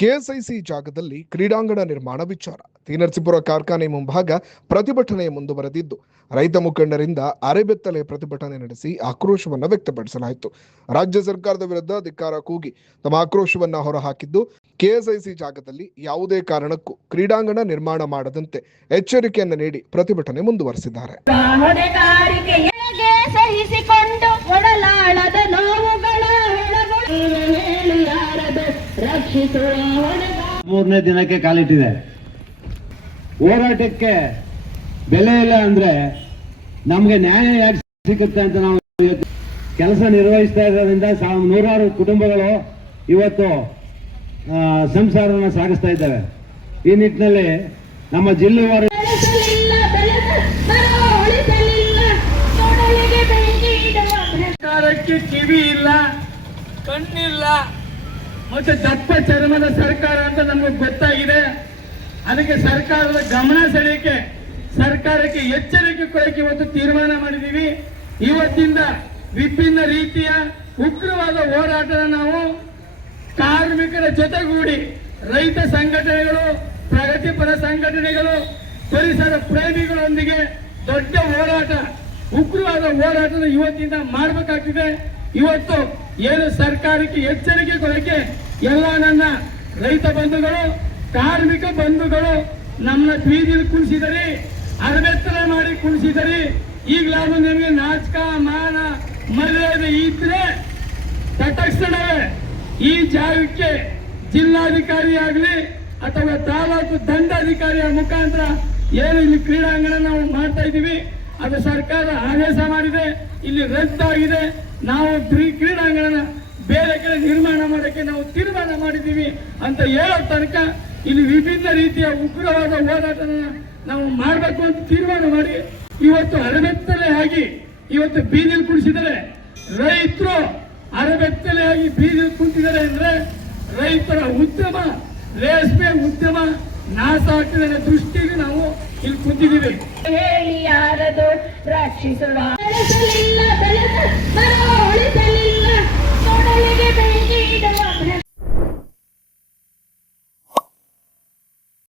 KSIC ಜಾಗದಲ್ಲಿ ಕ್ರೀಡಾಂಗಣ ನಿರ್ಮಾಣ ವಿಚಾರ ತೀನರ್ಸಿಪುರ ಕಾರ್ಖಾನೆ ಮುಂಭಾಗ ಪ್ರತಿಭಟನೆ ಮುಂದುವರೆದಿದ್ದು ರೈತ ಮುಖಂಡರಿಂದ ಅರೆಬೆತ್ತಲೆ ಪ್ರತಿಭಟನೆ ನಡೆಸಿ ಆಕ್ರೋಶವನ್ನು ವ್ಯಕ್ತಪಡಿಸಲಾಯಿತು. ರಾಜ್ಯ ಸರ್ಕಾರದ ವಿರುದ್ಧ ಧಿಕ್ಕಾರ ಕೂಗಿ ತಮ್ಮ ಆಕ್ರೋಶವನ್ನು ಹೊರಹಾಕಿದ್ದು ಕೆಎಸ್ಐಸಿ ಜಾಗದಲ್ಲಿ ಯಾವುದೇ ಕಾರಣಕ್ಕೂ ಕ್ರೀಡಾಂಗಣ ನಿರ್ಮಾಣ ಮಾಡದಂತೆ ಎಚ್ಚರಿಕೆಯನ್ನು ನೀಡಿ ಪ್ರತಿಭಟನೆ ಮುಂದುವರೆಸಿದ್ದಾರೆ. ಮೂರನೇ ದಿನಕ್ಕೆ ಕಾಲಿಟ್ಟಿದೆ. ಹೋರಾಟಕ್ಕೆ ಬೆಲೆ ಇಲ್ಲ ಅಂದ್ರೆ ನಮ್ಗೆ ನ್ಯಾಯ ಯಾಕೆ ಸಿಗುತ್ತೆ ಅಂತ ನಾವು ಕೆಲಸ ನಿರ್ವಹಿಸ್ತಾ ಇರೋದ್ರಿಂದ ನೂರಾರು ಕುಟುಂಬಗಳು ಇವತ್ತು ಸಂಸಾರವನ್ನು ಸಾಗಿಸ್ತಾ ಇದ್ದಾವೆ. ಈ ನಿಟ್ಟಿನಲ್ಲಿ ನಮ್ಮ ಜಿಲ್ಲೆವಾರು ಸರ್ಕಾರಕ್ಕೆ ಕಿವಿ ಇಲ್ಲ, ಕಣ್ಣಿಲ್ಲ, ಮತ್ತೆ ದಪ್ಪ ಚರ್ಮದ ಸರ್ಕಾರ ಅಂತ ನಮಗೆ ಗೊತ್ತಾಗಿದೆ. ಅದಕ್ಕೆ ಸರ್ಕಾರದ ಗಮನ ಸೆಳೆಯಕ್ಕೆ, ಸರ್ಕಾರಕ್ಕೆ ಎಚ್ಚರಿಕೆ ಕೊಡಕ್ಕೆ ಇವತ್ತು ತೀರ್ಮಾನ ಮಾಡಿದ್ದೀವಿ. ಇವತ್ತಿಂದ ವಿಭಿನ್ನ ರೀತಿಯ ಉಗ್ರವಾದ ಹೋರಾಟದ ನಾವು ಕಾರ್ಮಿಕರ ಜೊತೆಗೂಡಿ ರೈತ ಸಂಘಟನೆಗಳು, ಪ್ರಗತಿಪರ ಸಂಘಟನೆಗಳು, ಪರಿಸರ ಪ್ರೇಮಿಗಳೊಂದಿಗೆ ದೊಡ್ಡ ಹೋರಾಟ, ಉಗ್ರವಾದ ಹೋರಾಟದ ಇವತ್ತಿಂದ ಮಾಡಬೇಕಾಗ್ತಿದೆ. ಇವತ್ತು ಏನು ಸರ್ಕಾರಕ್ಕೆ ಎಚ್ಚರಿಕೆ ಕೊಡಕ್ಕೆ ಎಲ್ಲ ನನ್ನ ರೈತ ಬಂಧುಗಳು, ಕಾರ್ಮಿಕ ಬಂಧುಗಳು ನಮ್ಮನ್ನ ಬೀದಿಲಿ ಕುಣಿಸಿದರಿ, ಅರಬೆತ್ತಲೆ ಮಾಡಿ ಕುಣಿಸಿದರಿ. ಈಗಲಾದ್ರೂ ನಿಮಗೆ ನಾಚಕ, ಮಾನ, ಮರ್ಯಾದೆ ಇದ್ರೆ ತಟಸ್ಥಣವೇ ಈ ಜಾಗಕ್ಕೆ ಜಿಲ್ಲಾಧಿಕಾರಿ ಆಗಲಿ ಅಥವಾ ತಾಲೂಕು ದಂಡಾಧಿಕಾರಿಯ ಮುಖಾಂತರ ಏನು ಇಲ್ಲಿ ಕ್ರೀಡಾಂಗಣ ನಾವು ಮಾಡ್ತಾ ಇದ್ದೀವಿ, ಅದು ಸರ್ಕಾರ ಆದೇಶ ಮಾಡಿದೆ, ಇಲ್ಲಿ ರದ್ದಾಗಿದೆ. ನಾವು ಕ್ರೀಡಾಂಗಣ ಬೇರೆ ಕಡೆ ನಿರ್ಮಾಣ ಮಾಡೋಕ್ಕೆ ನಾವು ತೀರ್ಮಾನ ಮಾಡಿದ್ದೀವಿ ಅಂತ ಹೇಳೋ ತನಕ ಇಲ್ಲಿ ವಿಭಿನ್ನ ರೀತಿಯ ಉಗ್ರವಾದ ಹೋರಾಟನ ನಾವು ಮಾಡಬೇಕು ಅಂತ ತೀರ್ಮಾನ ಮಾಡಿ ಇವತ್ತು ಅರಬೆತ್ತಲೆ ಆಗಿ ಇವತ್ತು ಬೀದಿಲಿ ಕುಣಿಸಿದರೆ, ರೈತರು ಅರಬೆತ್ತಲೆ ಆಗಿ ಬೀದಿಲಿ ಕುಂತಿದ್ದಾರೆ ಅಂದ್ರೆ ರೈತರ ಉದ್ಯಮ, ರೇಷ್ಮೆ ಉದ್ಯಮ ನಾಶ ಆಗ್ತಿದೆ ಅನ್ನೋ ದೃಷ್ಟಿಗೆ ನಾವು ಇಲ್ಲಿ ಕುಂತಿದ್ದೀವಿ. ಹೇಳಿ ಯಾರದು ರಕ್ಷಿಸುವ